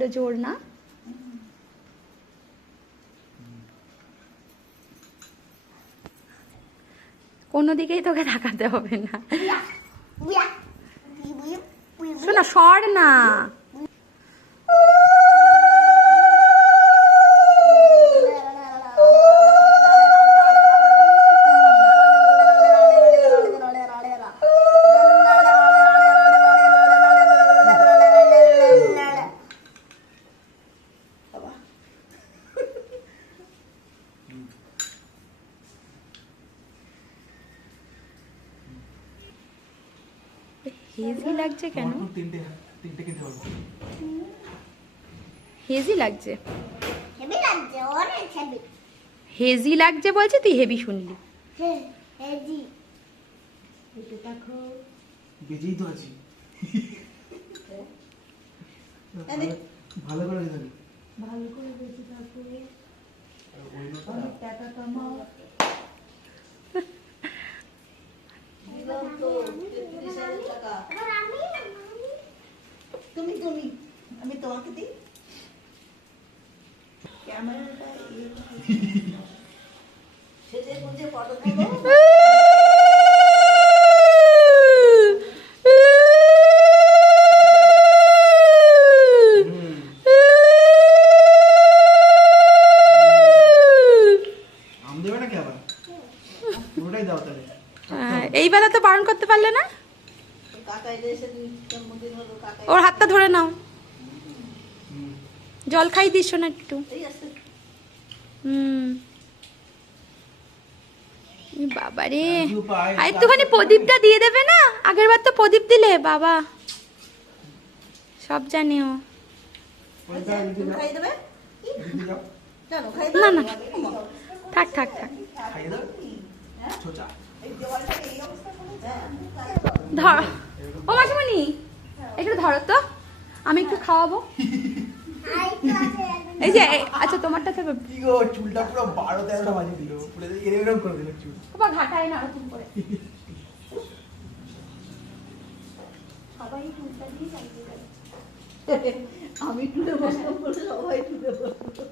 প্রচন্ড জোর না? কোনো দিকেই তোকে তাকাতে হবে না। শোনা, সর না। হেজি লাগছে কেন? হেজি লাগছে, হেজি লাগছে বলছে, তুই হেভি শুনলি। ভালো করে বেঁচে থাকো, অনেক টাকা কামাও। তুমি তুমি আমি তোমাকে দিই ক্যামেরাটা সেজে গুজে ফটো তুলো। এই বেলা তো বারণ করতে পারলে না? ওর হাতটা ধরে নাও, জল খাই দিস না একটু। বাবারে, আর একটুখানি প্রদীপটা দিয়ে দেবে না? আগের বার তো প্রদীপ দিলে বাবা, সব জানে ও। না না থাক থাক থাক, ধর। ও মাসিমণি একটু ধরো তো, আমি একটু খাওয়াবো। এই যে আচ্ছা তোমারটা তো কি গো, চুলটা পুরো 12-13টা বাজিয়ে দিল, পুরো এরকম করে দিল চুল। বাবা ঘাটায় না ওরকম করে। সবাই চুলটা দিয়ে চাইতে যায়। আমি টুলে বসলাম বলে সবাই টুলে বসলো।